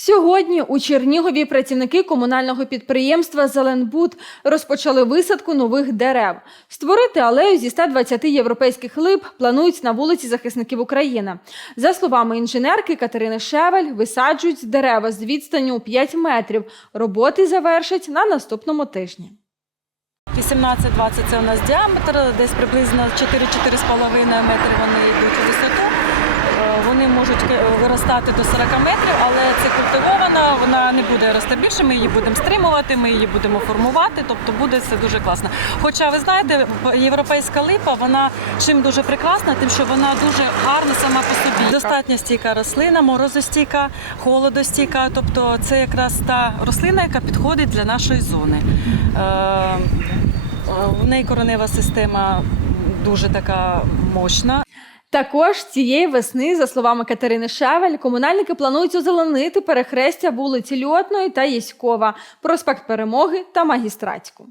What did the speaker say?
Сьогодні у Чернігові працівники комунального підприємства Зеленбуд розпочали висадку нових дерев. Створити алею зі 120 європейських лип планують на вулиці захисників України. За словами інженерки Катерини Шевель, висаджують дерева з відстанню у 5 метрів. Роботи завершать на наступному тижні. 18-20 це у нас діаметр, десь приблизно 4-4,5 метри вони йдуть у висоту. Е, можуть е, виростати до 40 метрів, але це культивована, вона не буде рости більше, ми її будемо стримувати, ми її будемо формувати, тобто буде все дуже класно. Хоча ви знаєте, європейська липа, вона чим дуже прекрасна, тим, що вона дуже гарна сама по собі. Достатньо стійка рослина, морозостійка, холодостійка, тобто це якраз та рослина, яка підходить для нашої зони. Е, у неї коренева система дуже така мощна. Також цієї весни, за словами Катерини Шевель, комунальники планують озеленити перехрестя вулиці Льотної та Єськова, проспект Перемоги та Магістратську.